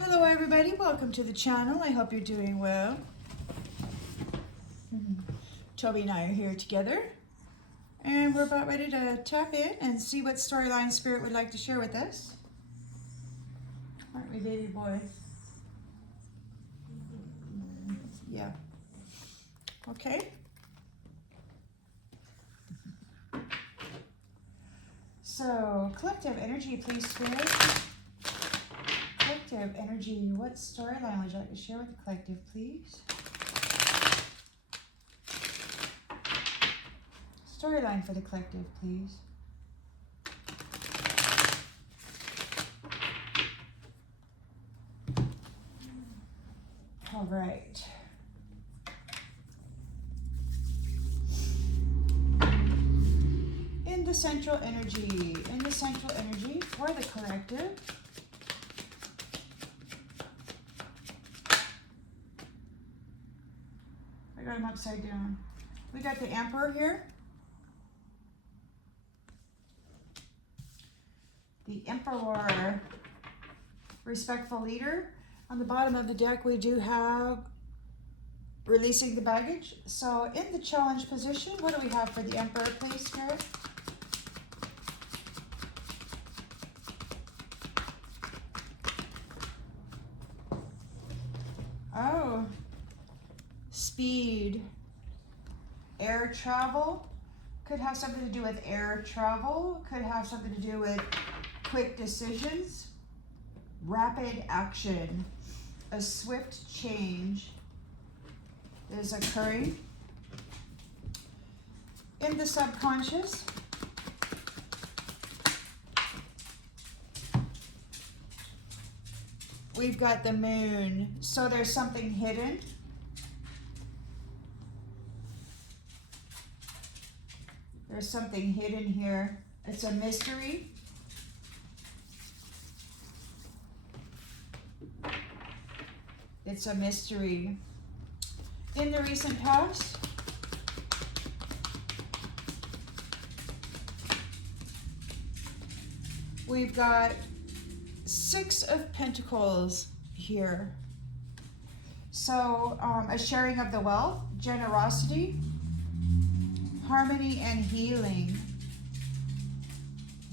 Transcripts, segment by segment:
Hello everybody, welcome to the channel. I hope you're doing well. Toby and I are here together and we're about ready to tap in and see what storyline Spirit would like to share with us. Aren't we, baby boy? Yeah. Okay. So, collective energy, please, Spirit. Collective energy, what storyline would you like to share with the collective, please? Storyline for the collective, please. All right. In the central energy for the collective. I got him upside down. We got the Emperor here. The Emperor, respectful leader. On the bottom of the deck, we do have releasing the baggage. So in the challenge position, what do we have for the Emperor, please, Spirit? Oh, speed, air travel. Could have something to do with air travel. Could have something to do with quick decisions. Rapid action. A swift change is occurring. In the subconscious, we've got the Moon. So there's something hidden. There's something hidden here. It's a mystery. It's a mystery. In the recent past, we've got 6 of Pentacles here. So a sharing of the wealth, generosity, harmony and healing,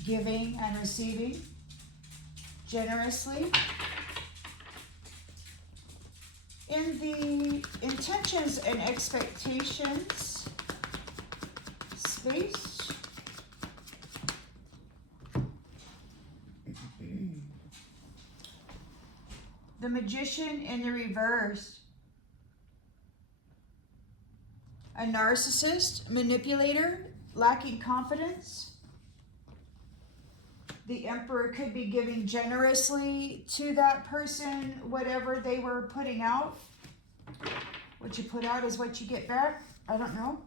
giving and receiving generously. In the intentions and expectations space, the Magician in the reverse, a narcissist, manipulator, lacking confidence. The Emperor could be giving generously to that person, whatever they were putting out. What you put out is what you get back. I don't know.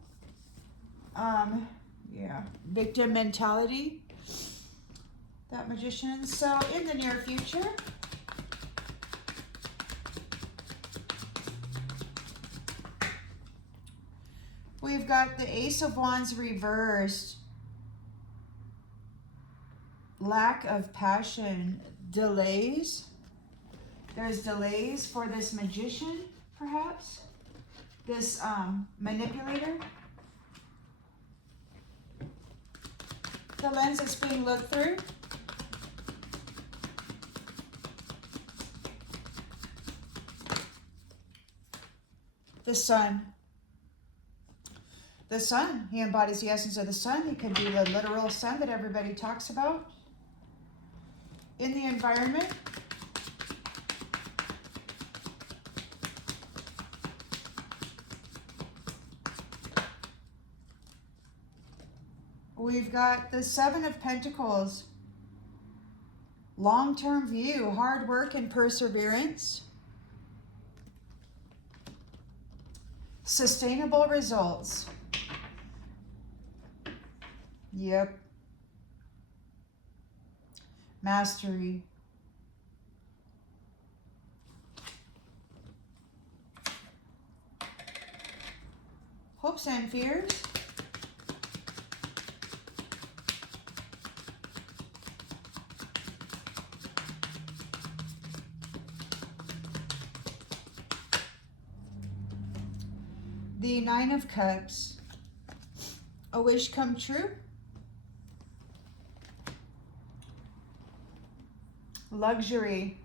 Yeah, victim mentality. That Magician. So in the near future, we've got the Ace of Wands reversed. Lack of passion, delays. There's delays for this Magician, perhaps. This manipulator. The lens that's being looked through. The Sun. The Sun, he embodies the essence of the sun. He could be the literal sun that everybody talks about. In the environment, we've got the 7 of Pentacles. Long-term view, hard work and perseverance. Sustainable results. Yep. Mastery. Hopes and fears. The Nine of Cups. A wish come true. Luxury.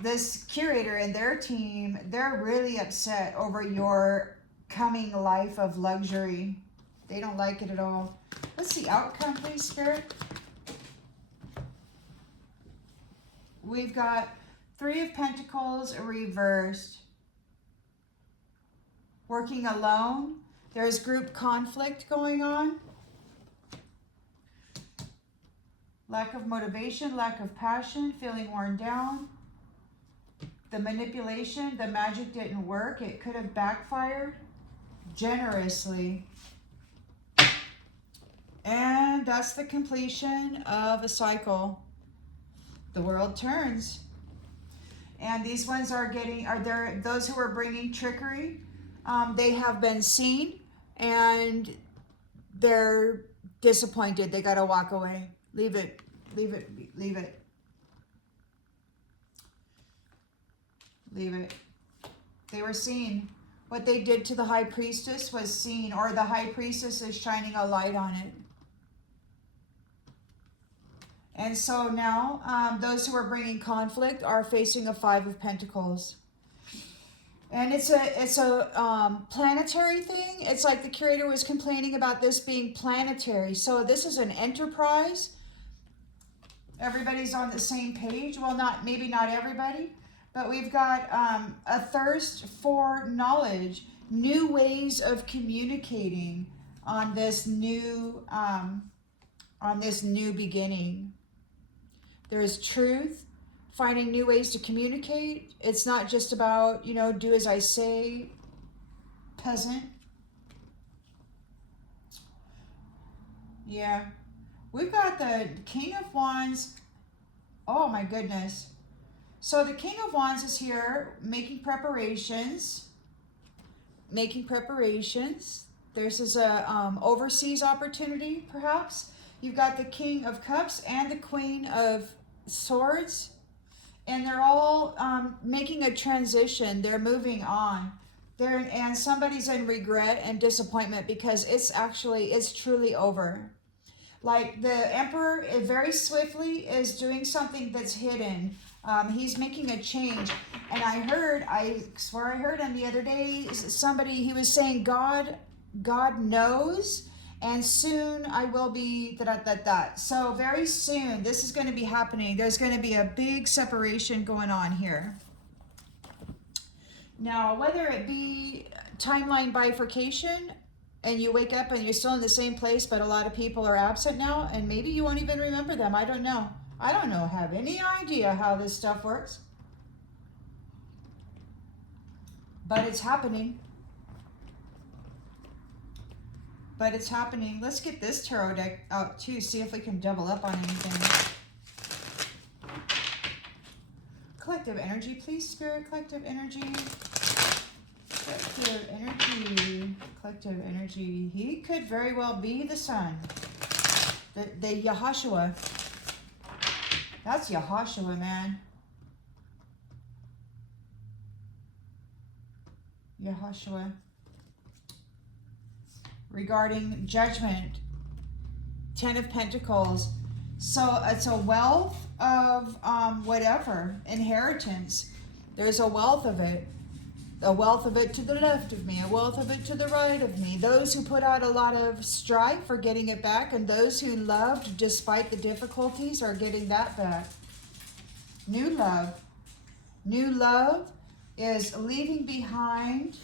This curator and their team, they're really upset over your coming life of luxury. They don't like it at all. What's the outcome, please, Spirit? We've got Three of Pentacles reversed. Working alone. There's group conflict going on. Lack of motivation, lack of passion, feeling worn down. The manipulation, the magic didn't work. It could have backfired generously. And that's the completion of a cycle. The world turns. And these ones are there, those who are bringing trickery, they have been seen and they're disappointed. They got to walk away. Leave it, leave it, leave it. Leave it. They were seen. What they did to the High Priestess was seen, or the High Priestess is shining a light on it. And so now, those who are bringing conflict are facing a Five of Pentacles. And it's a planetary thing. It's like the curator was complaining about this being planetary. So this is an enterprise. Everybody's on the same page. Well, maybe not everybody, but we've got a thirst for knowledge, new ways of communicating on this new beginning. There's truth, finding new ways to communicate. It's not just about, do as I say, peasant. Yeah. We've got the King of Wands. Oh my goodness. So the King of Wands is here making preparations. This is a overseas opportunity, perhaps. You've got the King of Cups and the Queen of Swords. And they're all making a transition. They're moving on. And somebody's in regret and disappointment because it's truly over. Like the Emperor, very swiftly is doing something that's hidden. He's making a change. And I swear I heard him the other day, he was saying, God knows, and soon I will be that. So very soon, this is going to be happening. There's going to be a big separation going on here. Now, whether it be timeline bifurcation, and you wake up and you're still in the same place, but a lot of people are absent now, and maybe you won't even remember them. I don't know. Have any idea how this stuff works. But it's happening. Let's get this tarot deck out too, see if we can double up on anything. Collective energy, please, Spirit. Collective energy. Collective energy. He could very well be the sun. The Yahushua. That's Yahushua, man. Yahushua. Regarding judgment. 10 of Pentacles. So it's a wealth of whatever. Inheritance. There's a wealth of it. A wealth of it to the left of me, a wealth of it to the right of me. Those who put out a lot of strife are getting it back, and those who loved despite the difficulties are getting that back. New love. New love is leaving behind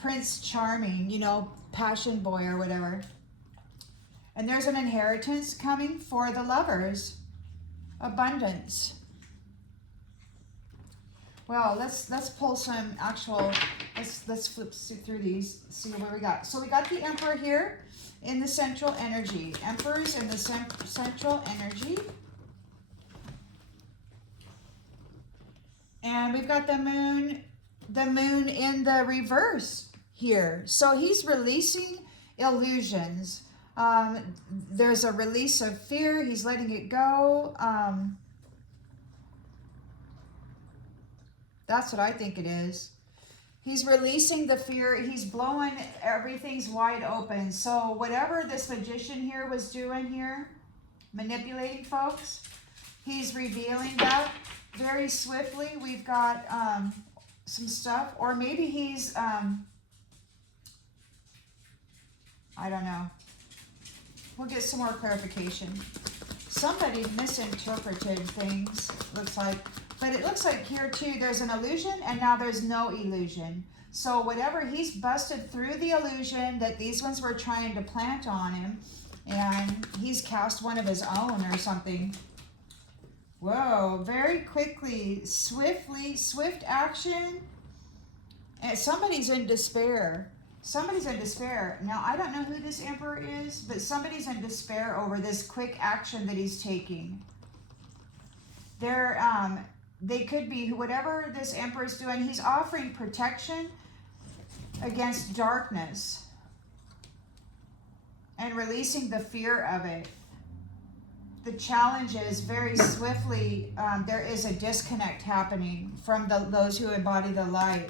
Prince Charming, passion boy or whatever. And there's an inheritance coming for the lovers. Abundance. Well, let's pull some actual, let's flip through these, see what we got. So we got the Emperor here in the central energy. Emperor's in the central energy. And we've got the moon in the reverse here. So he's releasing illusions. There's a release of fear. He's letting it go. That's what I think it is. He's releasing the fear. He's blowing, everything's wide open. So whatever this magician here was doing here, manipulating folks, he's revealing that very swiftly. We've got some stuff. Or maybe he's, I don't know. We'll get some more clarification. Somebody misinterpreted things, looks like. But it looks like here too, there's an illusion and now there's no illusion. So whatever, he's busted through the illusion that these ones were trying to plant on him, and he's cast one of his own or something. Whoa, very quickly, swiftly, swift action. And somebody's in despair. Somebody's in despair. Now, I don't know who this emperor is, but somebody's in despair over this quick action that he's taking. They could be, whatever this emperor is doing, he's offering protection against darkness and releasing the fear of it. The challenge is very swiftly, there is a disconnect happening from those who embody the light.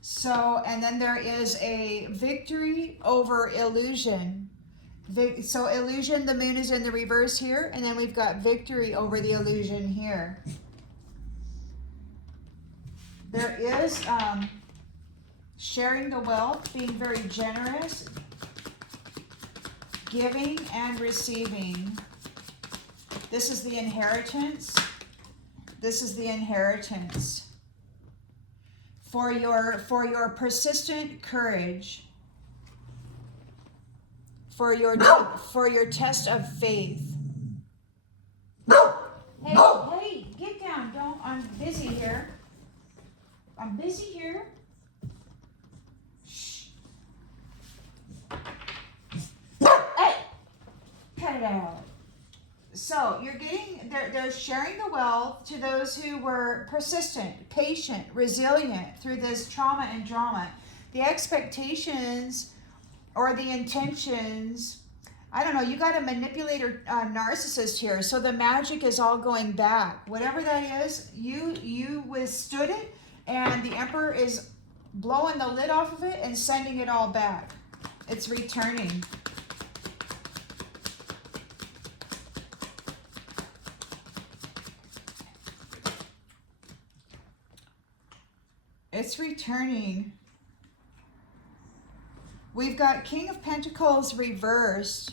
So, and then there is a victory over illusion. So illusion, the moon is in the reverse here, and then we've got victory over the illusion here. There is sharing the wealth, being very generous, giving and receiving. This is the inheritance. This is the inheritance. For your persistent courage. For your test of faith. Hey, get down. Don't, I'm busy here. I'm busy here. Shh. Hey, cut it out. So you're getting, they're sharing the wealth to those who were persistent, patient, resilient through this trauma and drama. The expectations or the intentions, I don't know, you got a manipulator narcissist here, so the magic is all going back. Whatever that is, you withstood it, and the emperor is blowing the lid off of it and sending it all back. It's returning. It's returning. We've got King of Pentacles reversed.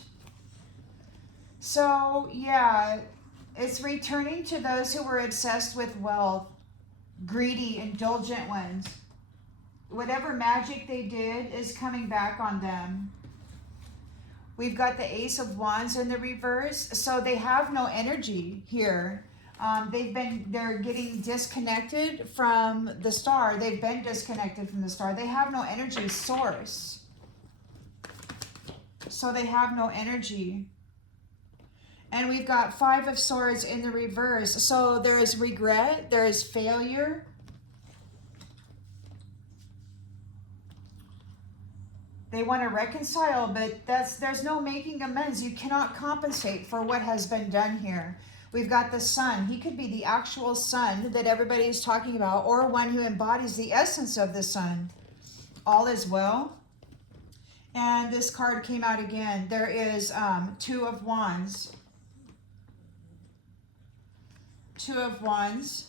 So, yeah, it's returning to those who were obsessed with wealth, greedy, indulgent ones. Whatever magic they did is coming back on them. We've got the Ace of Wands in the reverse, so they have no energy here. They're getting disconnected from the star. They've been disconnected from the star. They have no energy source. So they have no energy. And we've got Five of Swords in the reverse. So there is regret, there is failure. They want to reconcile, but there's no making amends. You cannot compensate for what has been done here. We've got the Sun. He could be the actual Sun that everybody is talking about, or one who embodies the essence of the Sun. All is well. And this card came out again. There is Two of Wands. Two of Wands.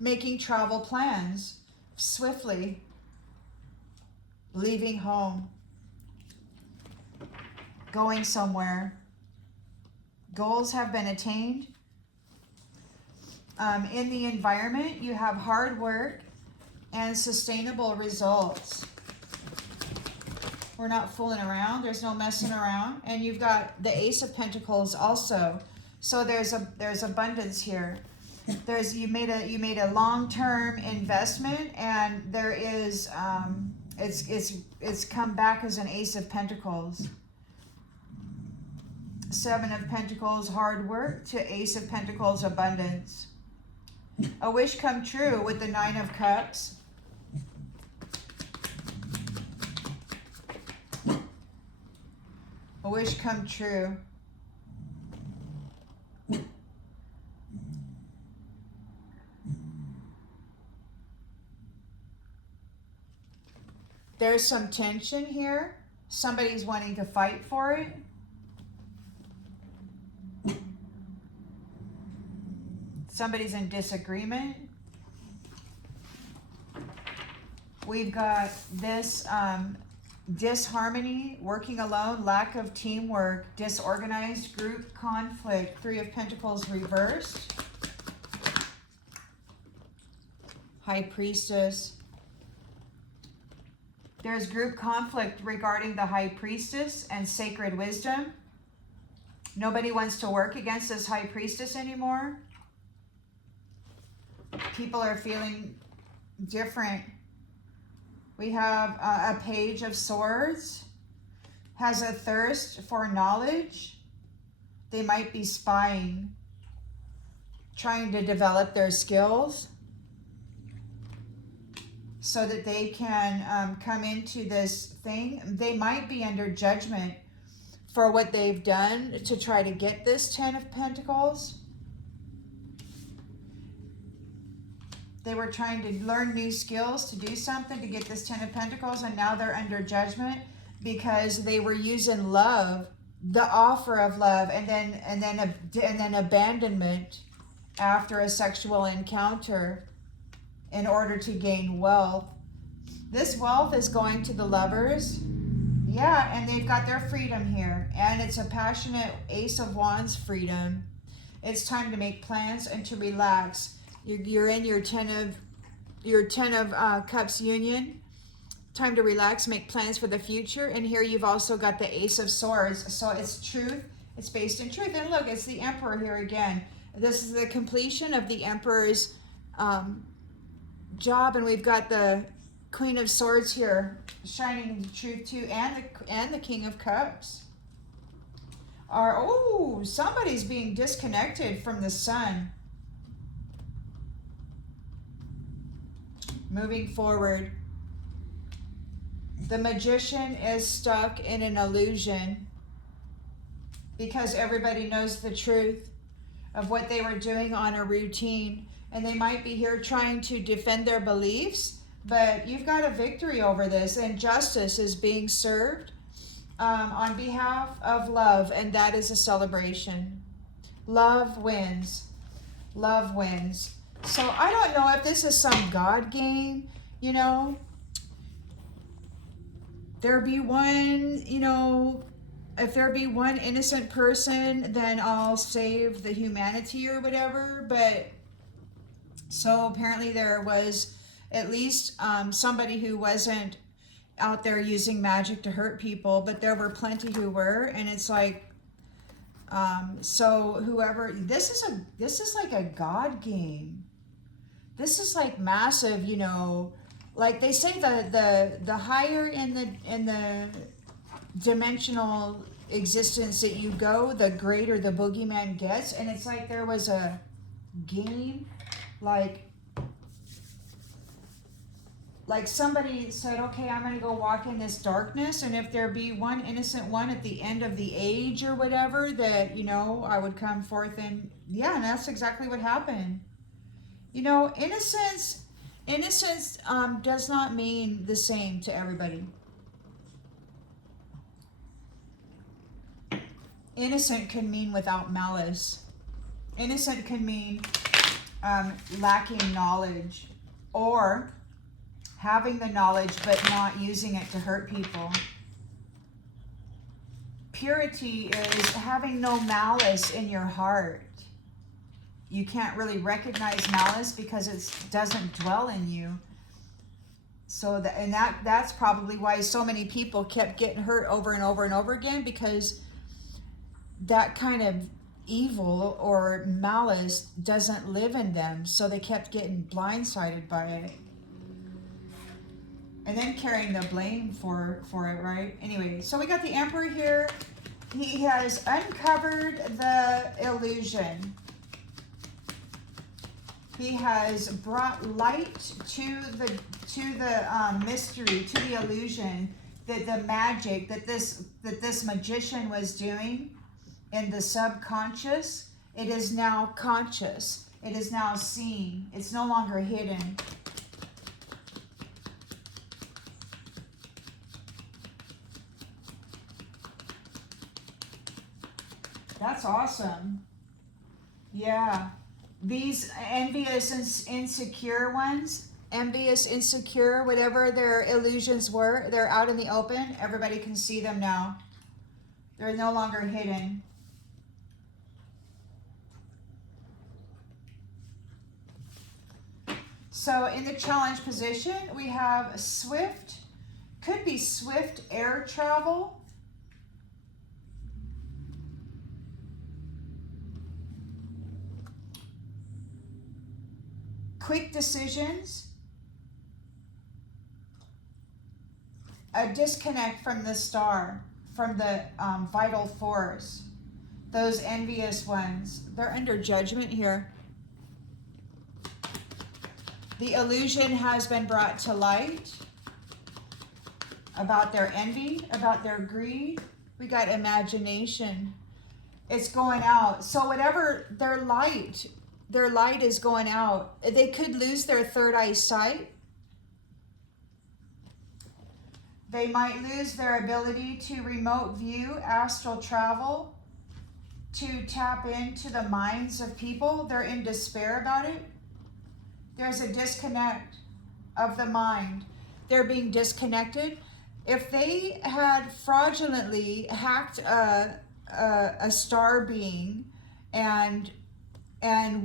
Making travel plans swiftly. Leaving home. Going somewhere. Goals have been attained. In the environment, you have hard work and sustainable results. We're not fooling around. There's no messing around. And you've got the Ace of Pentacles also. So there's abundance here. You made a long-term investment, and there is it's come back as an Ace of Pentacles. Seven of Pentacles, hard work, to Ace of Pentacles, abundance. A wish come true with the Nine of Cups. A wish come true. There's some tension here. Somebody's wanting to fight for it. Somebody's in disagreement. We've got this disharmony, working alone, lack of teamwork, disorganized group conflict, Three of Pentacles reversed. High Priestess. There's group conflict regarding the High Priestess and sacred wisdom. Nobody wants to work against this High Priestess anymore. People are feeling different. We have a Page of Swords. Has a thirst for knowledge. They might be spying, trying to develop their skills so that they can come into this thing. They might be under judgment for what they've done to try to get this Ten of Pentacles. They were trying to learn new skills to do something to get this Ten of Pentacles, and now they're under judgment because they were using love, the offer of love, and then abandonment after a sexual encounter in order to gain wealth. This wealth is going to the lovers. Yeah, and they've got their freedom here, and it's a passionate Ace of Wands freedom. It's time to make plans and to relax. You're in your Ten of Cups union. Time to relax, make plans for the future. And here you've also got the Ace of Swords. So it's truth. It's based in truth. And look, it's the Emperor here again. This is the completion of the Emperor's job. And we've got the Queen of Swords here shining the truth too. And the King of Cups. Somebody's being disconnected from the sun. Moving forward, the Magician is stuck in an illusion because everybody knows the truth of what they were doing on a routine, and they might be here trying to defend their beliefs, but you've got a victory over this, and justice is being served on behalf of love, and that is a celebration. Love wins. Love wins. So I don't know if this is some God game, you know. There be one, you know, if there be one innocent person, then I'll save the humanity or whatever. But so apparently there was at least somebody who wasn't out there using magic to hurt people, but there were plenty who were, and it's like, so whoever, this is like a God game. This is like massive, you know, like they say the higher in the dimensional existence that you go, the greater the boogeyman gets. And it's like there was a game, like somebody said, okay, I'm going to go walk in this darkness, and if there be one innocent one at the end of the age or whatever, that, you know, I would come forth. And yeah, and that's exactly what happened. You know, innocence does not mean the same to everybody. Innocent can mean without malice. Innocent can mean lacking knowledge, or having the knowledge but not using it to hurt people. Purity is having no malice in your heart. You can't really recognize malice because it doesn't dwell in you. So that's probably why so many people kept getting hurt over and over and over again, because that kind of evil or malice doesn't live in them. So they kept getting blindsided by it. And then carrying the blame for it, right? Anyway, so we got the Emperor here. He has uncovered the illusion. He has brought light to the mystery, to the illusion, that the magic that this magician was doing in the subconscious. It is now conscious. It is now seen. It's no longer hidden. That's awesome. Yeah. These envious and insecure ones, envious, insecure, whatever their illusions were, they're out in the open. Everybody can see them now. They're no longer hidden. So in the challenge position, we have swift, could be swift air travel. Quick decisions. A disconnect from the star, from the vital force. Those envious ones, they're under judgment here. The illusion has been brought to light about their envy, about their greed. We got imagination. It's going out. So whatever their light is going out. They could lose their third eye sight. They might lose their ability to remote view, astral travel, to tap into the minds of people. They're in despair about it. There's a disconnect of the mind. They're being disconnected. If they had fraudulently hacked a star being and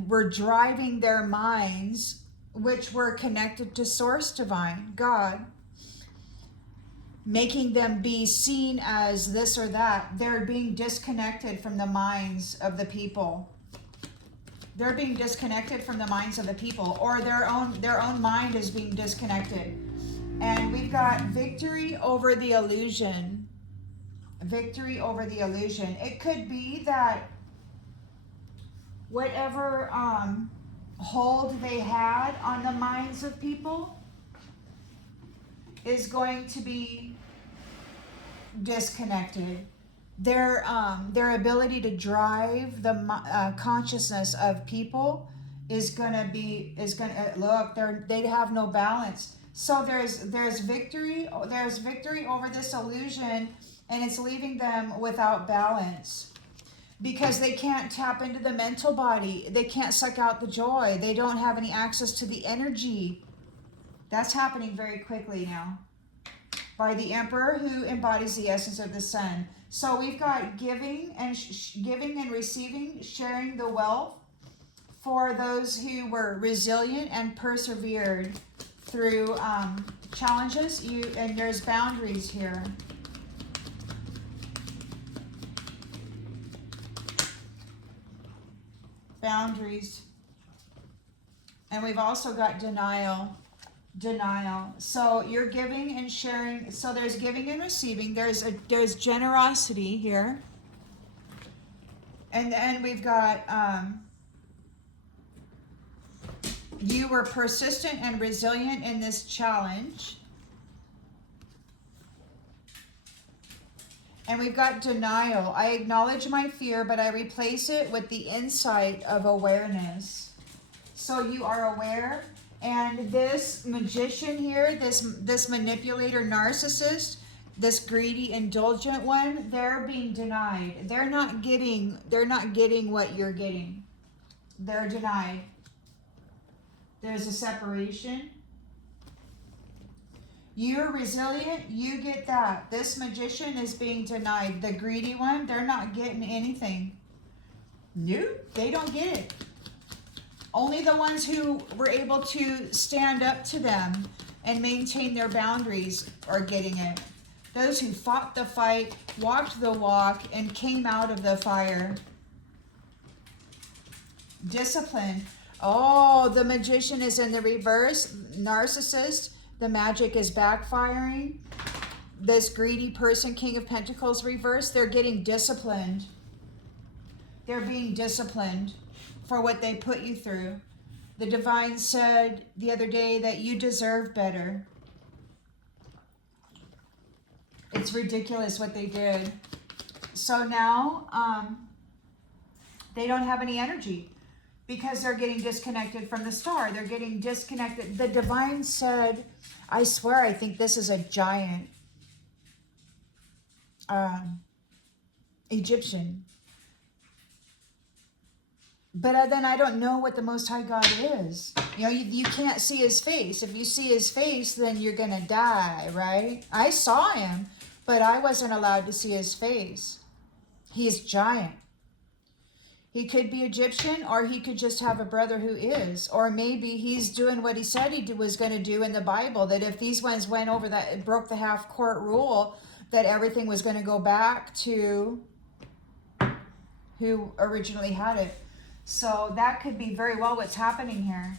were driving their minds, which were connected to Source Divine, God, making them be seen as this or that, they're being disconnected from the minds of the people. They're being disconnected from the minds of the people, or their own mind is being disconnected. And we've got victory over the illusion. Victory over the illusion. It could be that whatever hold they had on the minds of people is going to be disconnected. Their ability to drive the consciousness of people is gonna look. They have no balance. So there's victory over this illusion, and it's leaving them without balance because they can't tap into the mental body. They can't suck out the joy. They don't have any access to the energy. That's happening very quickly now by the Emperor, who embodies the essence of the Sun. So we've got giving and receiving, sharing the wealth for those who were resilient and persevered through challenges. And there's boundaries here. Boundaries. And we've also got denial. So you're giving and sharing. So there's giving and receiving. There's generosity here. And then we've got you were persistent and resilient in this challenge. And we've got denial. I acknowledge my fear, but I replace it with the insight of awareness. So you are aware. And this magician here, this manipulator narcissist, this greedy indulgent one, they're being denied. They're not getting what you're getting. They're denied. There's a separation. You're resilient, you get that. This magician is being denied. The greedy one, they're not getting anything. Nope, they don't get it. Only the ones who were able to stand up to them and maintain their boundaries are getting it. Those who fought the fight, walked the walk, and came out of the fire. Discipline. Oh, the magician is in the reverse. Narcissist. The magic is backfiring. This greedy person, King of Pentacles reverse, they're getting disciplined. They're being disciplined for what they put you through. The divine said the other day that you deserve better. It's ridiculous what they did. So now they don't have any energy because they're getting disconnected from the star. They're getting disconnected. The divine said, I swear, I think this is a giant Egyptian. But then I don't know what the Most High God is. You know, you can't see his face. If you see his face, then you're going to die, right? I saw him, but I wasn't allowed to see his face. He's giant. He could be Egyptian, or he could just have a brother who is. Or maybe he's doing what he said he was going to do in the Bible, that if these ones went over that, broke the half-court rule, that everything was going to go back to who originally had it. So that could be very well what's happening here.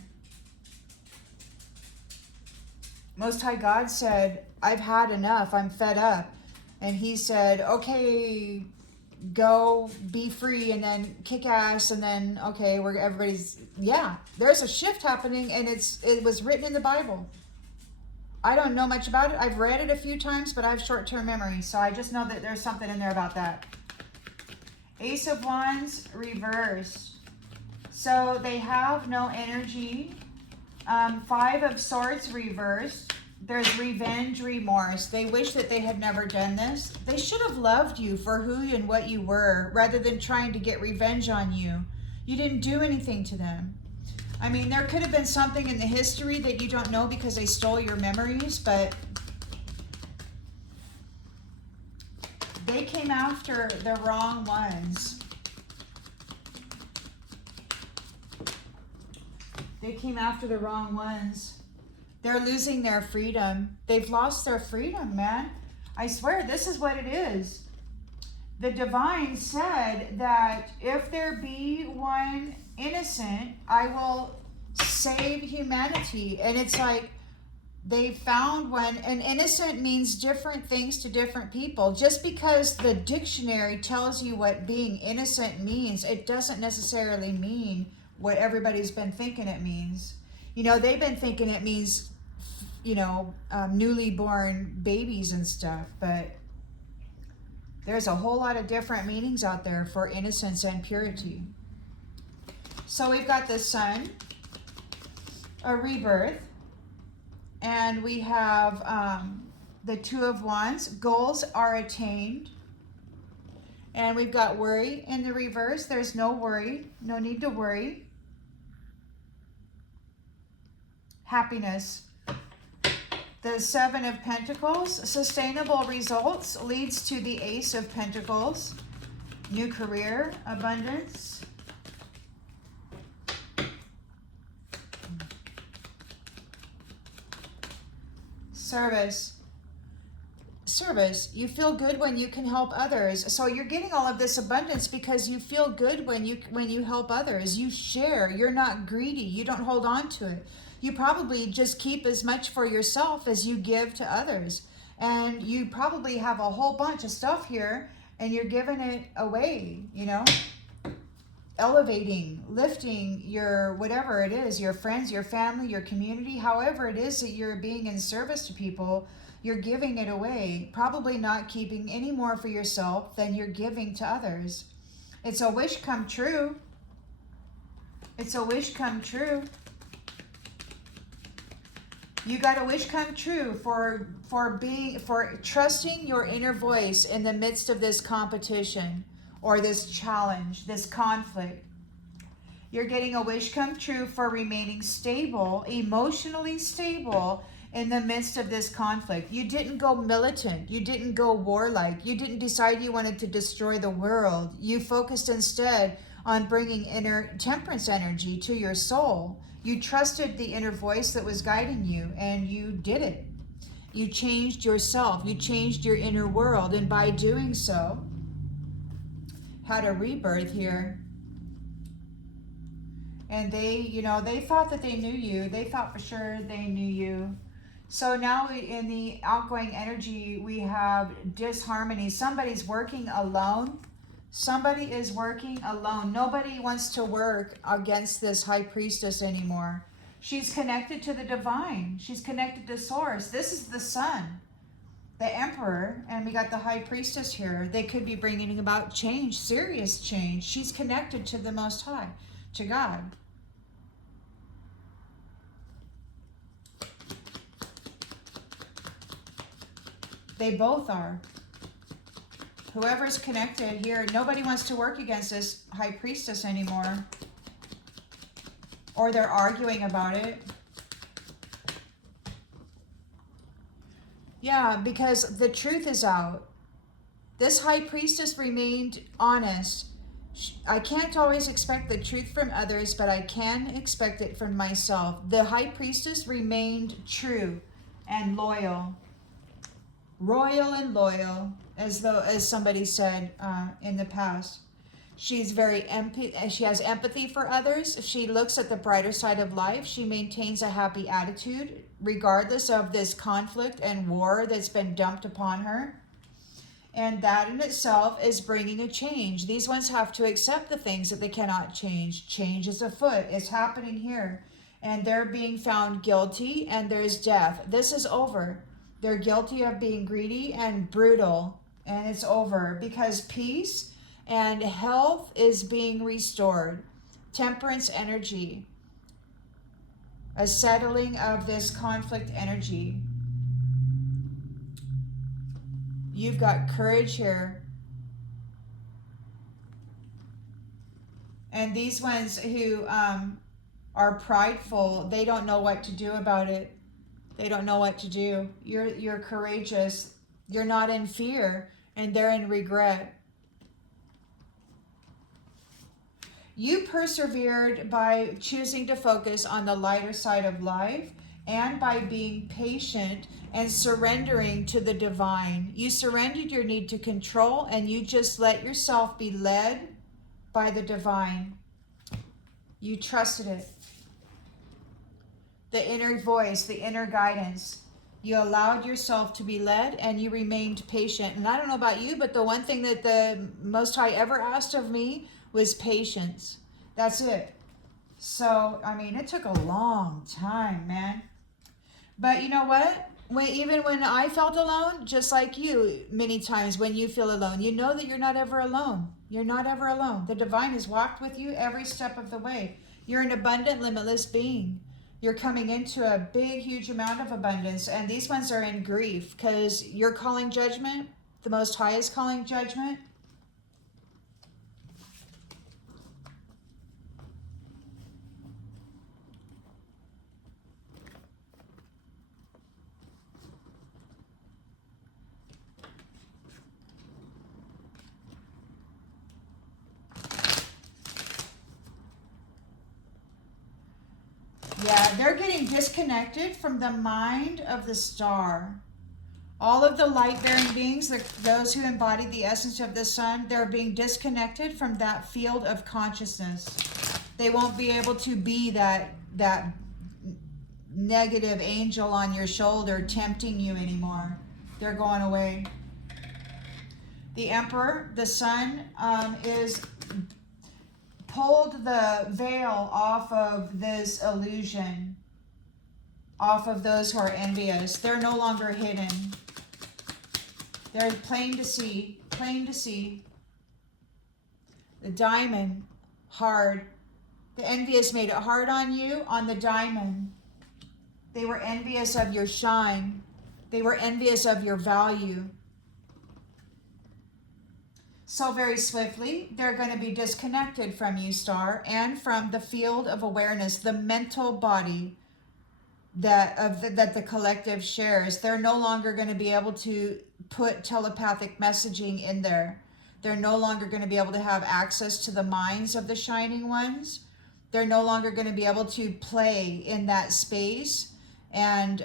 Most High God said, I've had enough. I'm fed up. And he said, okay, go be free, and then kick ass, and then, okay, we're everybody's, yeah, there's a shift happening, and it was written in the Bible. I don't know much about it. I've read it a few times, but I have short-term memory, so I just know that there's something in there about that. Ace of Wands reversed. So they have no energy. Five of Swords reversed. There's revenge, remorse. They wish that they had never done this. They should have loved you for who and what you were, rather than trying to get revenge on you. You didn't do anything to them. I mean, there could have been something in the history that you don't know because they stole your memories, but they came after the wrong ones. They came after the wrong ones. They're losing their freedom. They've lost their freedom, man. I swear, this is what it is. The divine said that if there be one innocent, I will save humanity. And it's like they found one. And innocent means different things to different people. Just because the dictionary tells you what being innocent means, it doesn't necessarily mean what everybody's been thinking it means. You know, they've been thinking it means, you know, newly born babies and stuff, but there's a whole lot of different meanings out there for innocence and purity. So we've got the Sun, a rebirth, and we have the Two of Wands. Goals are attained. And we've got worry in the reverse. There's no worry, no need to worry. Happiness. The Seven of Pentacles. Sustainable results leads to the Ace of Pentacles. New career, abundance. Service. Service. You feel good when you can help others. So you're getting all of this abundance because you feel good when you help others. You share. You're not greedy. You don't hold on to it. You probably just keep as much for yourself as you give to others. And you probably have a whole bunch of stuff here and you're giving it away, you know? Elevating, lifting your whatever it is, your friends, your family, your community, however it is that you're being in service to people, you're giving it away. Probably not keeping any more for yourself than you're giving to others. It's a wish come true. It's a wish come true. You got a wish come true for trusting your inner voice in the midst of this competition or this challenge, this conflict. You're getting a wish come true for remaining stable, emotionally stable in the midst of this conflict. You didn't go militant. You didn't go warlike. You didn't decide you wanted to destroy the world. You focused instead on bringing inner temperance energy to your soul. You trusted the inner voice that was guiding you, and you did it. You changed yourself. You changed your inner world, and by doing so, had a rebirth here. And they thought that they knew you. They thought for sure they knew you. So now in the outgoing energy, we have disharmony. Somebody's working alone. Somebody is working alone. Nobody wants to work against this high priestess anymore. She's connected to the divine. She's connected to source. This is the sun, the emperor, and we got the high priestess here. They could be bringing about change, serious change. She's connected to the Most High, to God. They both are. Whoever's connected here, nobody wants to work against this high priestess anymore. or they're arguing about it. Yeah, because the truth is out. This High Priestess remained honest. I can't always expect the truth from others, but I can expect it from myself. The High Priestess remained true and loyal. Royal and loyal, as somebody said in the past. She's she has empathy for others. She looks at the brighter side of life. She maintains a happy attitude, regardless of this conflict and war that's been dumped upon her. And that in itself is bringing a change. These ones have to accept the things that they cannot change. Change is afoot. It's happening here. And they're being found guilty, and there's death. This is over. They're guilty of being greedy and brutal, and it's over because peace and health is being restored. Temperance energy. A settling of this conflict energy. You've got courage here. And these ones who are prideful, they don't know what to do about it. They don't know what to do. You're courageous. You're not in fear, and they're in regret. You persevered by choosing to focus on the lighter side of life and by being patient and surrendering to the divine. You surrendered your need to control, and you just let yourself be led by the divine. You trusted it. The inner voice, the inner guidance. You allowed yourself to be led, and you remained patient. And I don't know about you, but the one thing that the Most High ever asked of me was patience. That's it. So, I mean, it took a long time, man. But you know what? Even when I felt alone, just like you, many times when you feel alone, you know that you're not ever alone. You're not ever alone. The divine has walked with you every step of the way. You're an abundant, limitless being. You're coming into a big, huge amount of abundance. And these ones are in grief because you're calling judgment. The Most High is calling judgment. Yeah, they're getting disconnected from the mind of the star. All of the light-bearing beings, those who embody the essence of the sun, they're being disconnected from that field of consciousness. They won't be able to be that negative angel on your shoulder tempting you anymore. They're going away. The Emperor, the sun, is pulled the veil off of this illusion, off of those who are envious. They're no longer hidden. They're plain to see, plain to see. The diamond, hard. The envious made it hard on you on the diamond. They were envious of your shine. They were envious of your value. So very swiftly, they're going to be disconnected from you, Star, and from the field of awareness, the mental body that the collective shares. They're no longer going to be able to put telepathic messaging in there. They're no longer going to be able to have access to the minds of the shining ones. They're no longer going to be able to play in that space and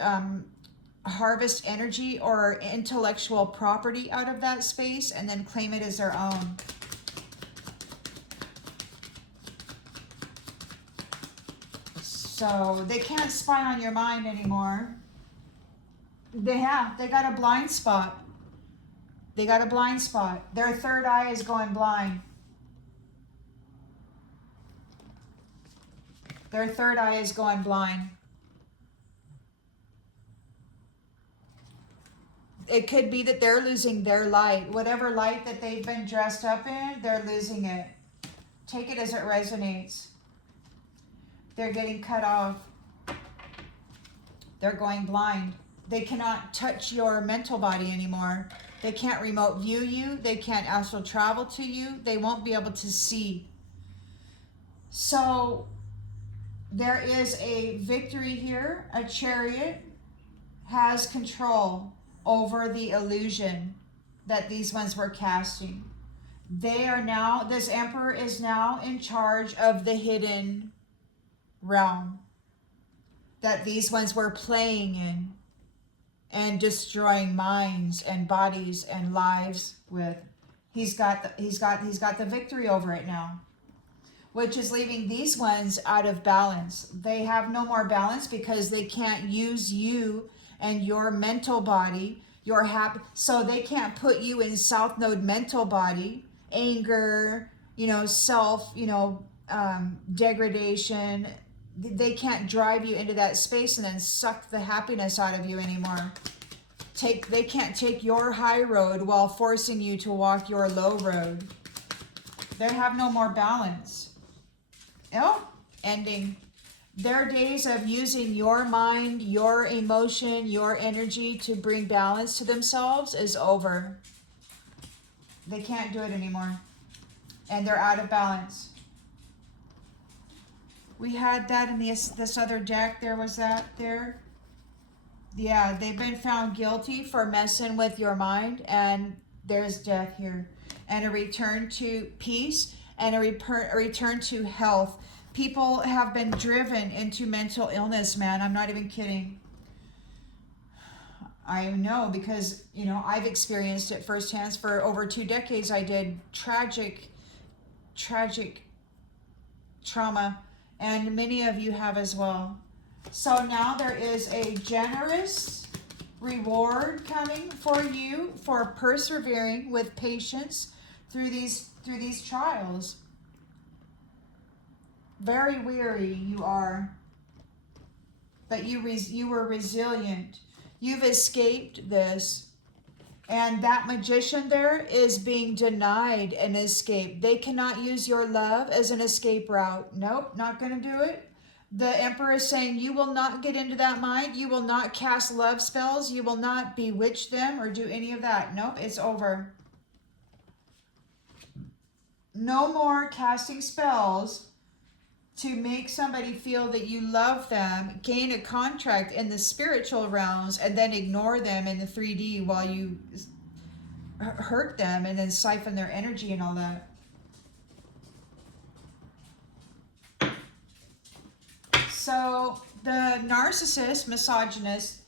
harvest energy or intellectual property out of that space and then claim it as their own. So they can't spy on your mind anymore. They got a blind spot. They got a blind spot. Their third eye is going blind. Their third eye is going blind. It could be that they're losing their light. Whatever light that they've been dressed up in, they're losing it. Take it as it resonates. They're getting cut off. They're going blind. They cannot touch your mental body anymore. They can't remote view you. They can't astral travel to you. They won't be able to see. So there is a victory here. A chariot has control over the illusion that these ones were casting. They are now, this emperor is now in charge of the hidden realm that these ones were playing in and destroying minds and bodies and lives with. He's got the victory over it now, which is leaving these ones out of balance. They have no more balance because they can't use you and your mental body, your happy, so they can't put you in South Node mental body, anger, self, degradation. They can't drive you into that space and then suck the happiness out of you anymore. They can't take your high road while forcing you to walk your low road. They have no more balance. Oh, ending. Their days of using your mind, your emotion, your energy to bring balance to themselves is over. They can't do it anymore. And they're out of balance. We had that in this other deck. There was that there. Yeah, they've been found guilty for messing with your mind. And there's death here. And a return to peace and a return to health. People have been driven into mental illness, man. I'm not even kidding. I know because, I've experienced it firsthand. For over 2 decades, I did tragic trauma. And many of you have as well. So now there is a generous reward coming for you for persevering with patience through these trials. Very weary you are, but you were resilient. You've escaped this. And that magician there is being denied an escape. They cannot use your love as an escape route. Nope, not going to do it. The emperor is saying you will not get into that mind. You will not cast love spells. You will not bewitch them or do any of that. Nope, it's over. No more casting spells to make somebody feel that you love them, gain a contract in the spiritual realms, and then ignore them in the 3D while you hurt them and then siphon their energy and all that. So the narcissist, misogynist,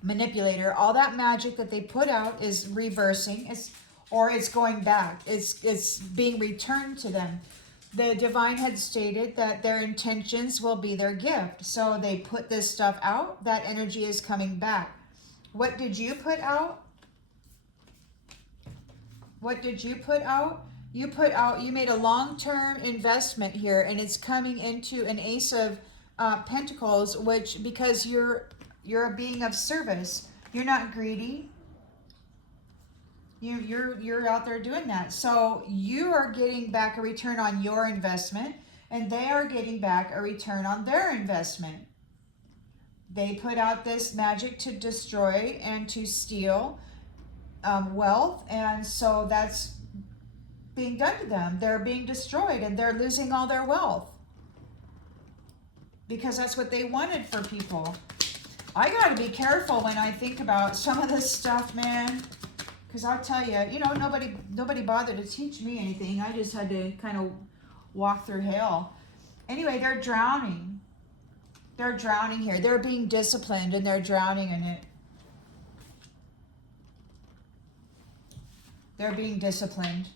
manipulator, all that magic that they put out is reversing, it's going back. It's being returned to them. The divine had stated that their intentions will be their gift. So they put this stuff out. That energy is coming back. What did you put out? What did you put out? You made a long-term investment here, and it's coming into an Ace of Pentacles, which, because you're a being of service. You're not greedy. You're out there doing that. So you are getting back a return on your investment, and they are getting back a return on their investment. They put out this magic to destroy and to steal wealth, and so that's being done to them. They're being destroyed, and they're losing all their wealth because that's what they wanted for people. I got to be careful when I think about some of this stuff, man. Because I'll tell you, nobody bothered to teach me anything. I just had to kind of walk through hell. Anyway, they're drowning. They're drowning here. They're being disciplined and they're drowning in it. They're being disciplined.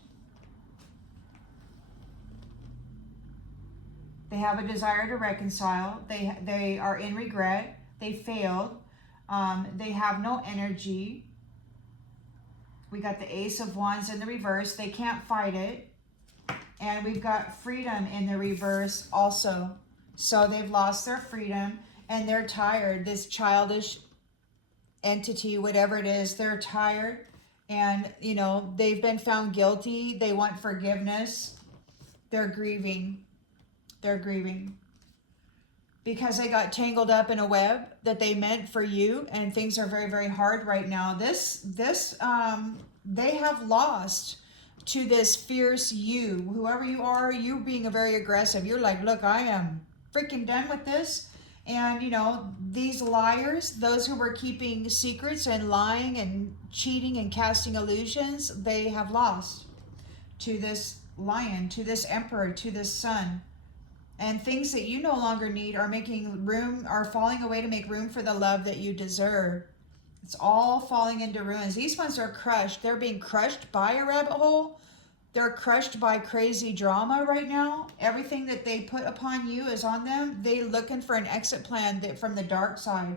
They have a desire to reconcile. They are in regret. They failed. They have no energy. We got the Ace of Wands in the reverse. They can't fight it. And we've got freedom in the reverse also. So they've lost their freedom and they're tired. This childish entity, whatever it is, they're tired. And, they've been found guilty. They want forgiveness. They're grieving. They're grieving. Because they got tangled up in a web that they meant for you, and things are very, very hard right now. They have lost to this fierce you. Whoever you are, you being a very aggressive. You're like, look, I am freaking done with this. And, you know, these liars, those who were keeping secrets and lying and cheating and casting illusions, they have lost to this lion, to this emperor, to this sun. And things that you no longer need are making room, are falling away to make room for the love that you deserve. It's all falling into ruins. These ones are crushed. They're being crushed by a rabbit hole. They're crushed by crazy drama right now. Everything that they put upon you is on them. They're looking for an exit plan from the dark side.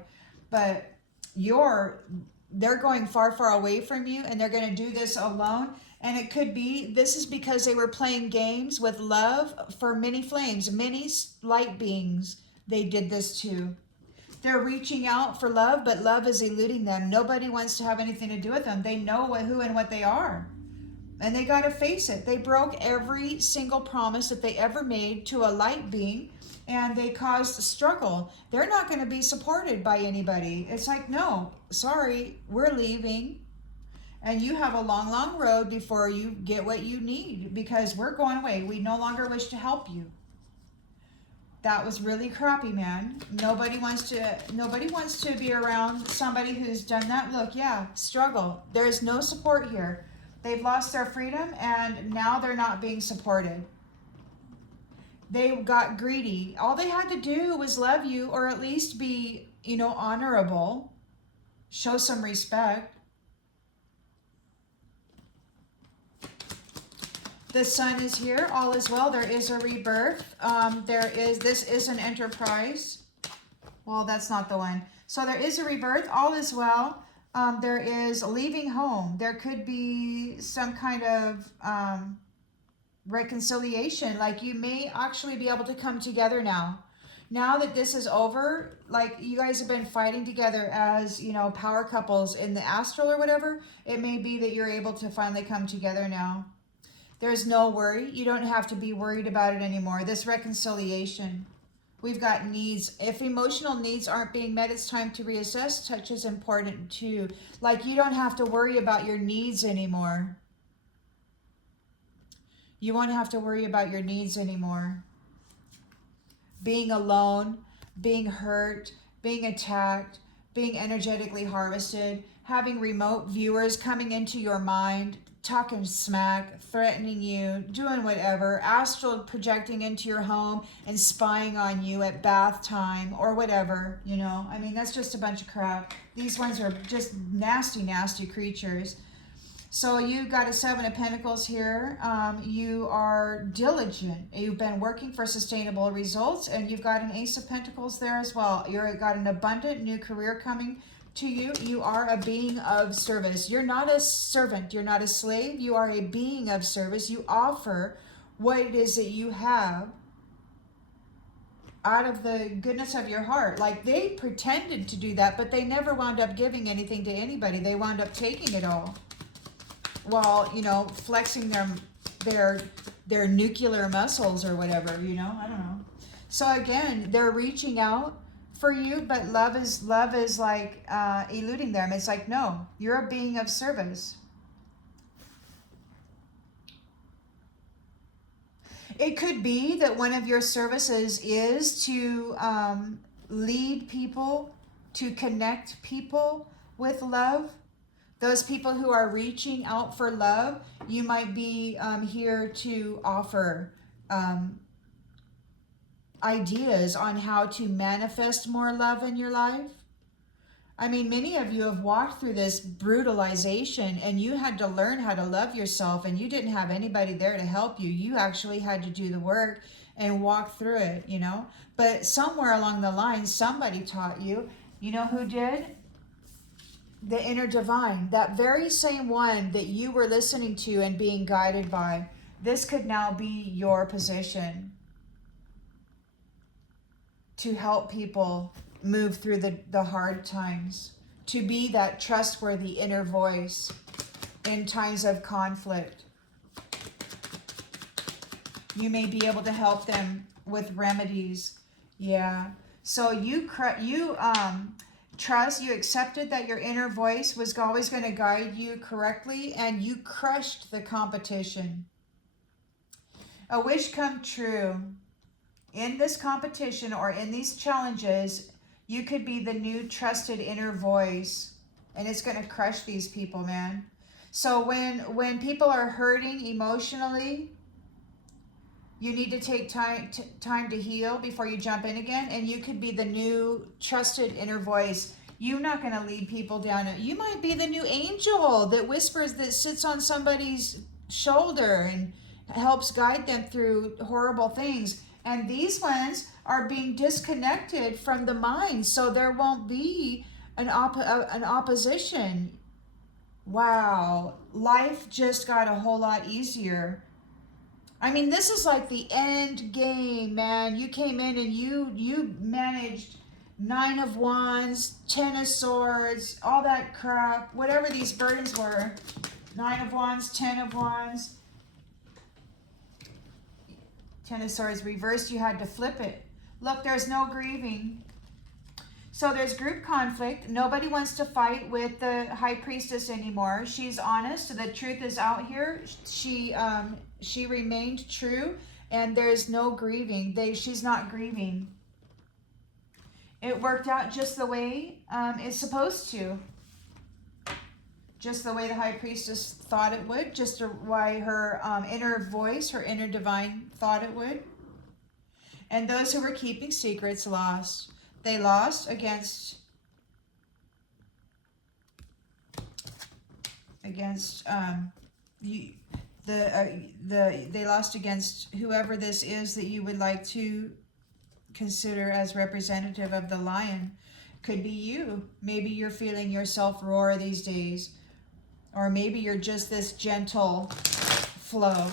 But they're going far, far away from you, and they're going to do this alone. And it could be, this is because they were playing games with love for many flames, many light beings they did this to. They're reaching out for love, but love is eluding them. Nobody wants to have anything to do with them. They know who and what they are. And they got to face it. They broke every single promise that they ever made to a light being, and they caused struggle. They're not going to be supported by anybody. It's like, no, sorry, we're leaving. And you have a long, long road before you get what you need, because we're going away. We no longer wish to help you. That was really crappy, man. Nobody wants to be around somebody who's done that. Look, yeah, struggle. There's no support here. They've lost their freedom, and now they're not being supported. They got greedy. All they had to do was love you, or at least be, you know, honorable. Show some respect. The sun is here. All is well. There is a rebirth. This is an enterprise. Well, that's not the one. So there is a rebirth. All is well. There is leaving home. There could be some kind of reconciliation. Like you may actually be able to come together now. Now that this is over, like you guys have been fighting together as, you know, power couples in the astral or whatever, it may be that you're able to finally come together now. There's no worry. You don't have to be worried about it anymore. This reconciliation. We've got needs. If emotional needs aren't being met, it's time to reassess. Touch is important too. Like you don't have to worry about your needs anymore. You won't have to worry about your needs anymore. Being alone, being hurt, being attacked, being energetically harvested, having remote viewers coming into your mind, talking smack, threatening you, doing whatever, astral projecting into your home and spying on you at bath time or whatever, you know. I mean, that's just a bunch of crap. These ones are just nasty, nasty creatures. So you got a 7 of Pentacles here. You are diligent. You've been working for sustainable results, and you've got an Ace of Pentacles there as well. You've got an abundant new career coming to you. You are a being of service. You're not a servant. You're not a slave. You are a being of service. You offer what it is that you have out of the goodness of your heart. Like they pretended to do that, but they never wound up giving anything to anybody. They wound up taking it all while, you know, flexing their nuclear muscles or whatever, you know, I don't know. So again, they're reaching out for you, but love is like eluding them. It's like, no, you're a being of service. It could be that one of your services is to lead people, to connect people with love. Those people who are reaching out for love, you might be here to offer ideas on how to manifest more love in your life. I mean, many of you have walked through this brutalization, and you had to learn how to love yourself, and you didn't have anybody there to help you. You actually had to do the work and walk through it, you know. But somewhere along the line, somebody taught you. You know who did? The inner divine, that very same one that you were listening to and being guided by. This could now be your position to help people move through the hard times, to be that trustworthy inner voice in times of conflict. You may be able to help them with remedies. Yeah. So you accepted that your inner voice was always going to guide you correctly, and you crushed the competition. A wish come true. in this competition or in these challenges, you could be the new trusted inner voice, and it's going to crush these people, man. So when people are hurting emotionally, you need to take time to heal before you jump in again, and you could be the new trusted inner voice. You're not going to lead people down. You might be the new angel that whispers, that sits on somebody's shoulder and helps guide them through horrible things. And these ones are being disconnected from the mind, so there won't be an opposition. Wow, life just got a whole lot easier. I mean, this is like the end game, man. You came in and you managed 9 of Wands, 10 of Swords, all that crap, whatever these burdens were. 9 of Wands, 10 of Wands, 10 of Swords reversed. You had to flip it. Look, there's no grieving. So there's group conflict. Nobody wants to fight with the High Priestess anymore. She's honest. The truth is out here. She remained true, and there's no grieving. She's not grieving. It worked out just the way it's supposed to. Just the way the High Priestess thought it would. Just why her inner voice, her inner divine thought it would. And those who were keeping secrets lost. They lost against they lost against whoever this is that you would like to consider as representative of the lion. Could be you. Maybe you're feeling yourself roar these days, or maybe you're just this gentle flow.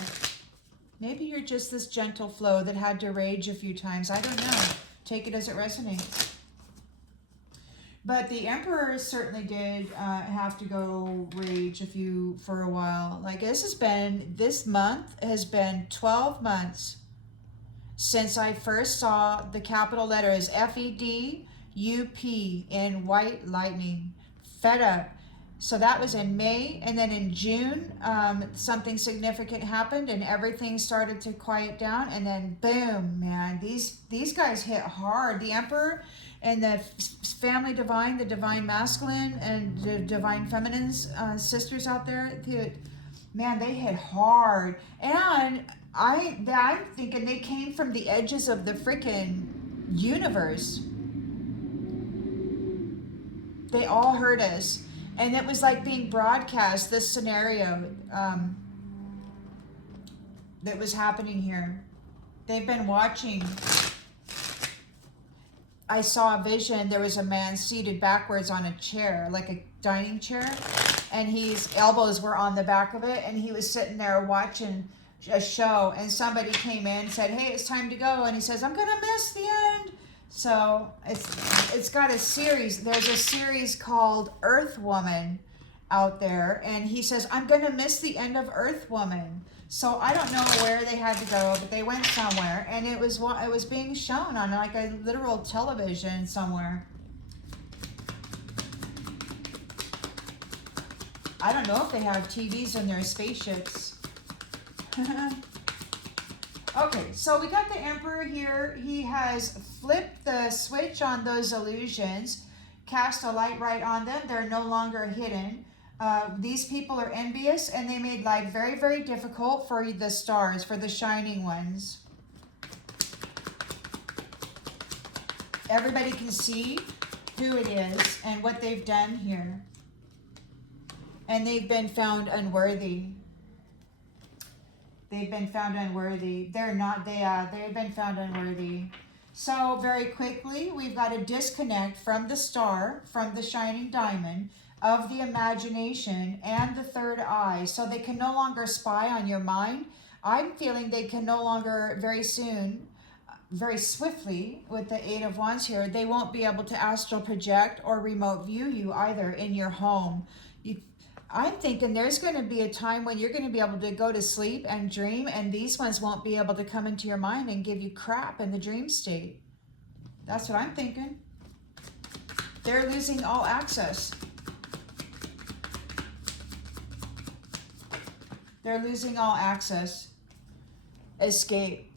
Maybe you're just this gentle flow that had to rage a few times. I don't know. Take it as it resonates. But the Emperor certainly did have to go rage for a while. Like this month has been 12 months since I first saw the capital letters FEDUP in white lightning. Fed up. So that was in May, and then in June, something significant happened, and everything started to quiet down, and then boom, man, these guys hit hard. The Emperor and the family divine, the divine masculine, and the divine feminine's sisters out there, man, they hit hard. And I'm thinking they came from the edges of the freaking universe. They all heard us. And it was like being broadcast, this scenario that was happening here. They've been watching. I saw a vision. There was a man seated backwards on a chair, like a dining chair. And his elbows were on the back of it. And he was sitting there watching a show. And somebody came in and said, hey, it's time to go. And he says, I'm going to miss the end. So it's got a series. There's a series called Earth Woman out there, and he says, I'm going to miss the end of Earth Woman. So I don't know where they had to go, but they went somewhere, and it was being shown on like a literal television somewhere. I don't know if they have TVs in their spaceships. Okay, so we got the Emperor here. He has flipped the switch on those illusions, cast a light right on them. They're no longer hidden. These people are envious, and they made life very, very difficult for the stars, for the shining ones. Everybody can see who it is and what they've done here. And they've been found unworthy. They've been found unworthy. They've been found unworthy. So very quickly, we've got a disconnect from the star, from the shining diamond, of the imagination and the third eye. So they can no longer spy on your mind. I'm feeling they can no longer, very soon, very swiftly, with the 8 of Wands here, they won't be able to astral project or remote view you either in your home. I'm thinking there's going to be a time when you're going to be able to go to sleep and dream, and these ones won't be able to come into your mind and give you crap in the dream state. That's what I'm thinking. They're losing all access. They're losing all access. Escape.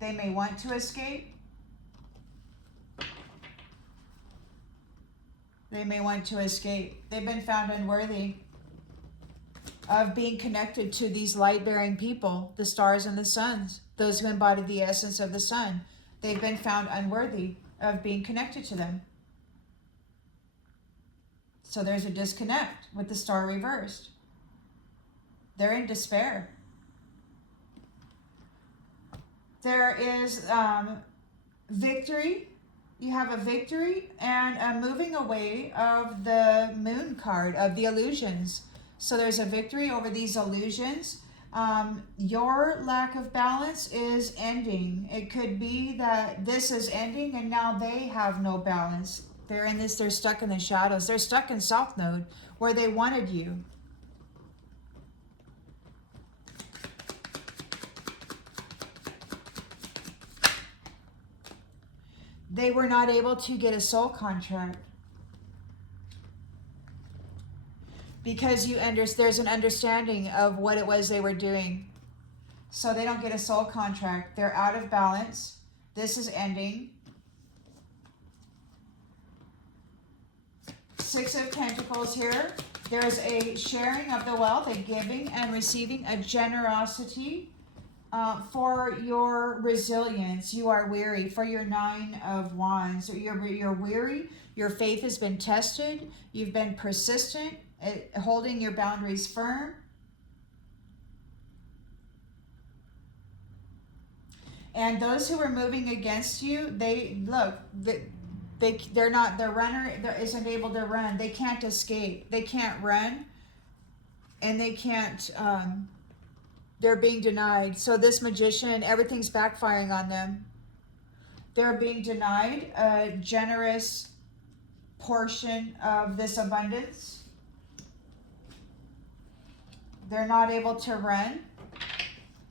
They may want to escape. They may want to escape. They've been found unworthy of being connected to these light-bearing people, the stars and the suns, those who embody the essence of the sun. They've been found unworthy of being connected to them. So there's a disconnect with the star reversed. They're in despair. There is victory. You have a victory and a moving away of the moon card, of the illusions. So there's a victory over these illusions. Your lack of balance is ending. It could be that this is ending and now they have no balance. They're in this, they're stuck in the shadows. They're stuck in South Node where they wanted you. They were not able to get a soul contract. Because there's an understanding of what it was they were doing. So they don't get a soul contract. They're out of balance. This is ending. Six of Pentacles here. There's a sharing of the wealth, a giving and receiving, a generosity for your resilience. You are weary. For your Nine of Wands. You're weary. Your faith has been tested. You've been persistent. Holding your boundaries firm. And those who are moving against you, they're not, the runner isn't able to run. They can't escape. They can't run. And they can't, they're being denied. So this Magician, everything's backfiring on them. They're being denied a generous portion of this abundance. They're not able to run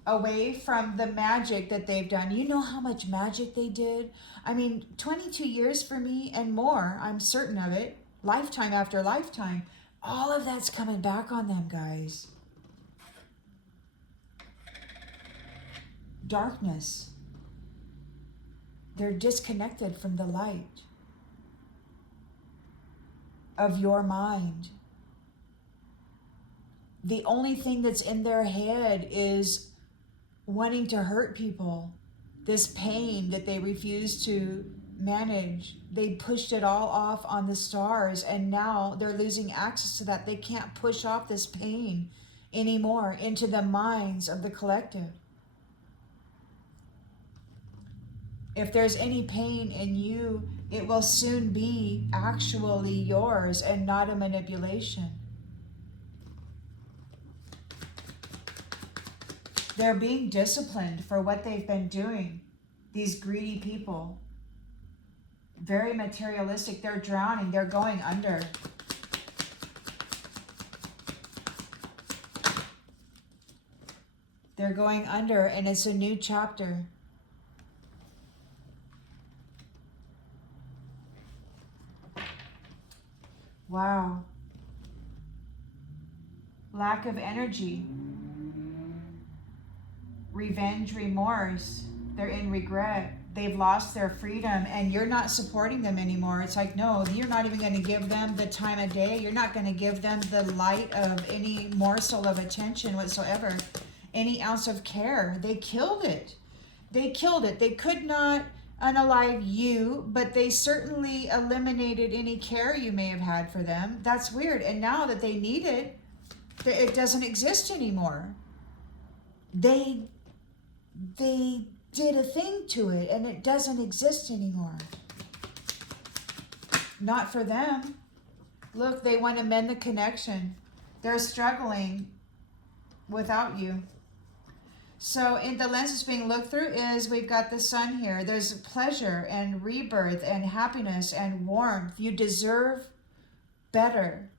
away from the magic that they've done. You know how much magic they did? I mean, 22 years for me and more, I'm certain of it. Lifetime after lifetime. All of that's coming back on them, guys. Darkness. They're disconnected from the light of your mind. The only thing that's in their head is wanting to hurt people. This pain that they refuse to manage. They pushed it all off on the stars and now they're losing access to that. They can't push off this pain anymore into the minds of the collective. If there's any pain in you, it will soon be actually yours and not a manipulation. They're being disciplined for what they've been doing. These greedy people. Very materialistic. They're drowning. They're going under. They're going under and it's a new chapter. Wow. Lack of energy. Revenge, remorse. They're in regret. They've lost their freedom and you're not supporting them anymore. It's like, no, you're not even going to give them the time of day. You're not going to give them the light of any morsel of attention whatsoever. Any ounce of care. They killed it. They killed it. They could not unalive you, but they certainly eliminated any care you may have had for them. That's weird. And now that they need it, it doesn't exist anymore. They did a thing to it and it doesn't exist anymore. Not for them. Look, they want to mend the connection. They're struggling without you. So in the lenses being looked through is we've got the sun here. There's pleasure and rebirth and happiness and warmth. You deserve better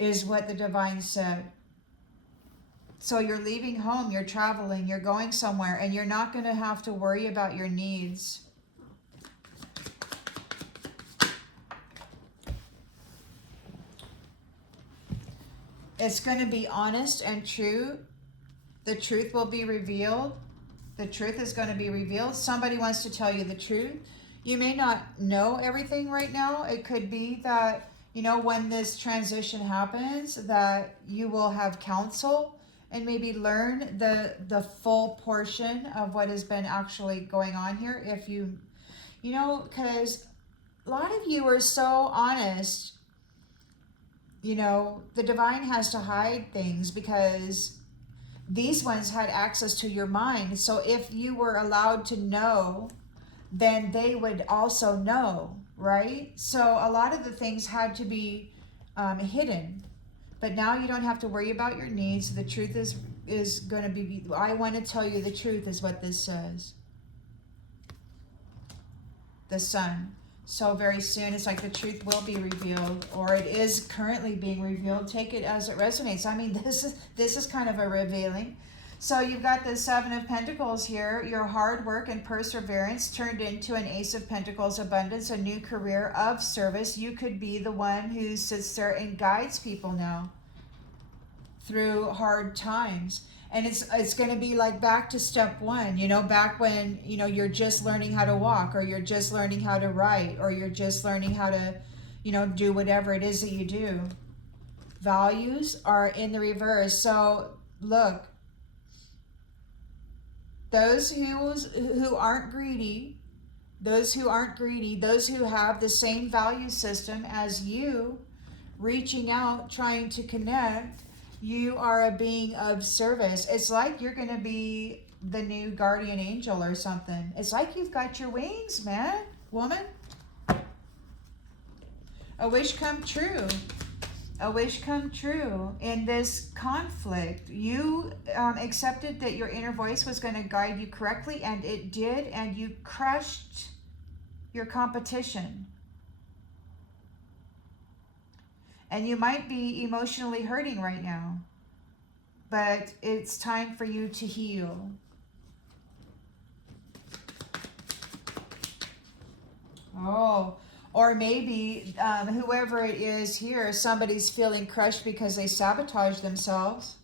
is what the divine said. So you're leaving home, you're traveling, you're going somewhere, and you're not going to have to worry about your needs. It's going to be honest and true. The truth will be revealed. The truth is going to be revealed. Somebody wants to tell you the truth. You may not know everything right now. It could be that, you know, when this transition happens, that you will have counsel and maybe learn the full portion of what has been actually going on here. If you know, because a lot of you are so honest, you know, the divine has to hide things because these ones had access to your mind. So if you were allowed to know, then they would also know, right? So a lot of the things had to be hidden. But now you don't have to worry about your needs. The truth is going to be, I want to tell you the truth is what this says. The sun. So very soon, it's like the truth will be revealed, or it is currently being revealed. Take it as it resonates. I mean, this is kind of a revealing. So you've got the Seven of Pentacles here. Your hard work and perseverance turned into an Ace of Pentacles abundance, a new career of service. You could be the one who sits there and guides people now through hard times. And it's going to be like back to step one, you know, back when, you know, you're just learning how to walk, or you're just learning how to write, or you're just learning how to, you know, do whatever it is that you do. Values are in the reverse. So look, those who aren't greedy, those who have the same value system as you, reaching out, trying to connect, you are a being of service. It's like you're going to be the new guardian angel or something. It's like you've got your wings, man, woman. A wish come true. A wish come true. In this conflict, you accepted that your inner voice was going to guide you correctly, and it did, and you crushed your competition. And you might be emotionally hurting right now, but it's time for you to heal. Oh, or maybe whoever it is here, somebody's feeling crushed because they sabotage themselves.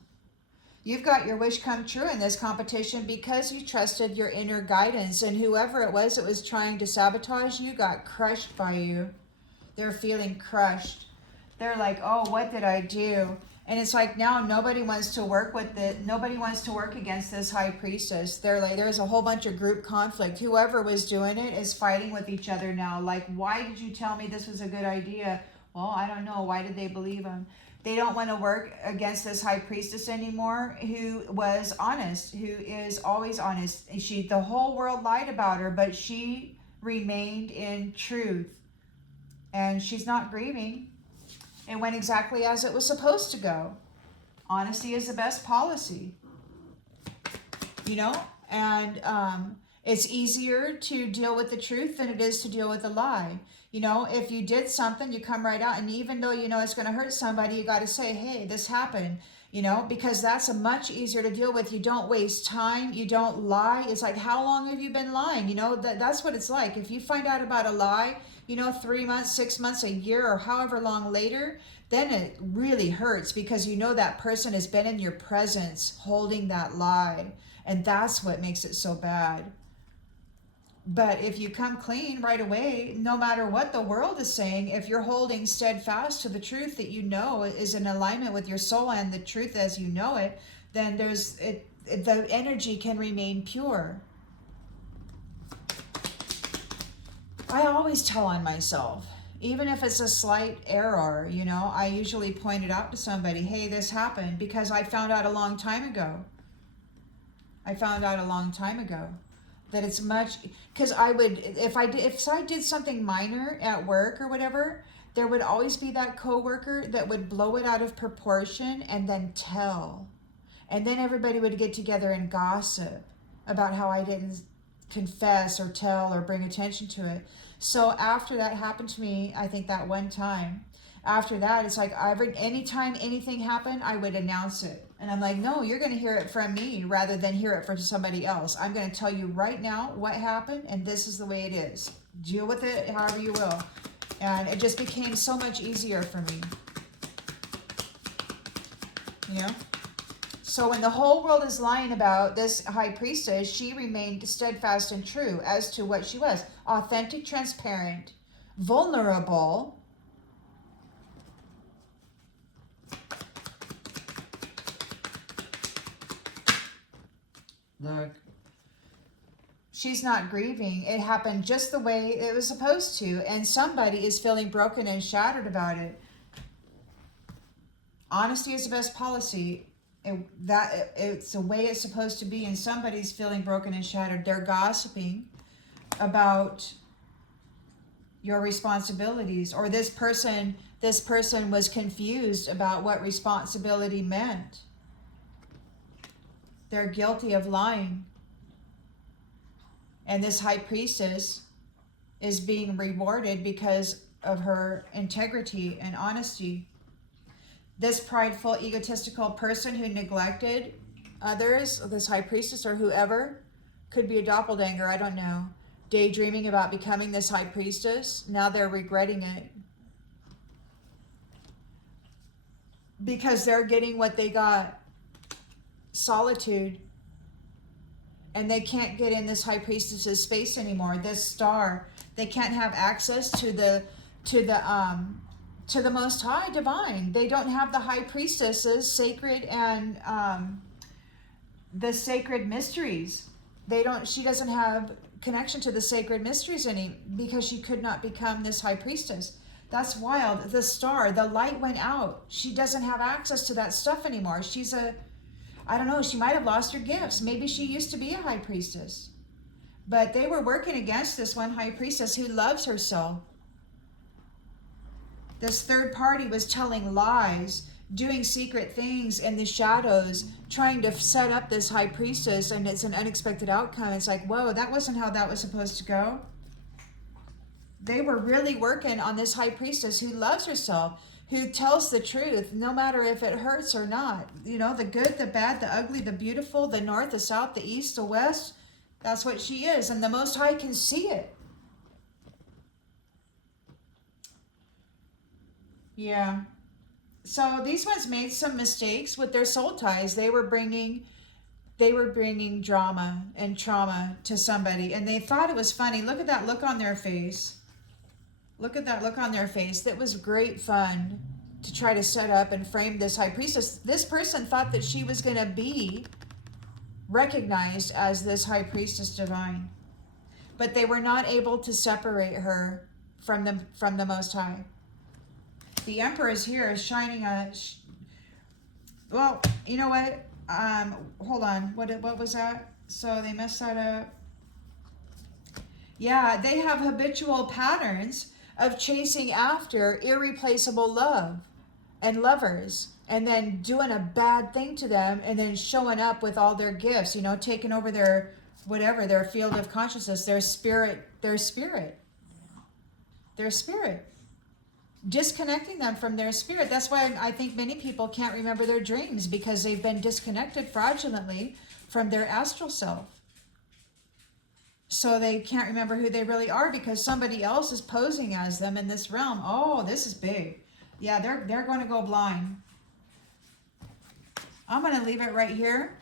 You've got your wish come true in this competition because you trusted your inner guidance, and whoever it was that was trying to sabotage you got crushed by you. They're feeling crushed. They're like, oh, what did I do? And it's like now nobody wants to work with it. Nobody wants to work against this high priestess. They're like, there's a whole bunch of group conflict. Whoever was doing it is fighting with each other now. Like, why did you tell me this was a good idea? Well, I don't know. Why did they believe him? They don't want to work against this high priestess anymore, who was honest, who is always honest. The whole world lied about her, but she remained in truth. And she's not grieving. It went exactly as it was supposed to go. Honesty is the best policy. You know? And it's easier to deal with the truth than it is to deal with a lie. You know, if you did something, you come right out. And even though you know it's going to hurt somebody, you got to say, hey, this happened. You know, because that's a much easier to deal with. You don't waste time. You don't lie. It's like, how long have you been lying? You know, that's what it's like. If you find out about a lie, you know, 3 months, 6 months, a year, or however long later, then it really hurts because you know that person has been in your presence holding that lie. And that's what makes it so bad. But if you come clean right away, no matter what the world is saying, if you're holding steadfast to the truth that you know is in alignment with your soul and the truth as you know it, then the energy can remain pure. I always tell on myself, even if it's a slight error, you know, I usually point it out to somebody, hey, this happened, because I found out a long time ago. That it's much, because I would, if I did something minor at work or whatever, there would always be that coworker that would blow it out of proportion and then tell. And then everybody would get together and gossip about how I didn't confess or tell or bring attention to it. So after that happened to me, I think that one time, after that, it's like anytime anything happened, I would announce it. And I'm like, no, you're going to hear it from me rather than hear it from somebody else. I'm going to tell you right now what happened, and this is the way it is. Deal with it however you will. And it just became so much easier for me. You know? So when the whole world is lying about this high priestess, she remained steadfast and true as to what she was. Authentic, transparent, vulnerable. Look. She's not grieving. It happened just the way it was supposed to. And somebody is feeling broken and shattered about it. Honesty is the best policy. It's the way it's supposed to be. And somebody's feeling broken and shattered. They're gossiping about your responsibilities. Or this person was confused about what responsibility meant. They're guilty of lying. And this high priestess is being rewarded because of her integrity and honesty. This prideful, egotistical person who neglected others, this high priestess or whoever, could be a doppelganger, I don't know, daydreaming about becoming this high priestess. Now they're regretting it. Because they're getting what they got. Solitude. And they can't get in this high priestess's space anymore. This star, they can't have access to the Most High Divine. They don't have the high priestess's sacred and the sacred mysteries. She doesn't have connection to the sacred mysteries because she could not become this high priestess. That's wild. The star, the light went out. She doesn't have access to that stuff anymore. I don't know, she might have lost her gifts. Maybe she used to be a high priestess. But they were working against this one high priestess who loves herself. This third party was telling lies, doing secret things in the shadows, trying to set up this high priestess, and it's an unexpected outcome. It's like, whoa, that wasn't how that was supposed to go. They were really working on this high priestess who loves herself, who tells the truth, no matter if it hurts or not. You know, the good, the bad, the ugly, the beautiful, the north, the south, the east, the west. That's what she is. And the Most High can see it. Yeah. So these ones made some mistakes with their soul ties. They were bringing drama and trauma to somebody. And they thought it was funny. Look at that look on their face. Look at that look on their face. That was great fun to try to set up and frame this high priestess. This person thought that she was going to be recognized as this high priestess divine. But they were not able to separate her from the Most High. The Emperor is here shining a... Well, you know what? Hold on. What was that? So they messed that up. Yeah, they have habitual patterns of chasing after irreplaceable love and lovers, and then doing a bad thing to them, and then showing up with all their gifts, you know, taking over their field of consciousness, their spirit, disconnecting them from their spirit. That's why I think many people can't remember their dreams, because they've been disconnected fraudulently from their astral self. So they can't remember who they really are because somebody else is posing as them in this realm. Oh, this is big. Yeah, they're going to go blind. I'm going to leave it right here.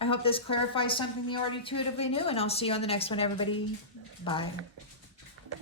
I hope this clarifies something you already intuitively knew, and I'll see you on the next one, everybody. Bye.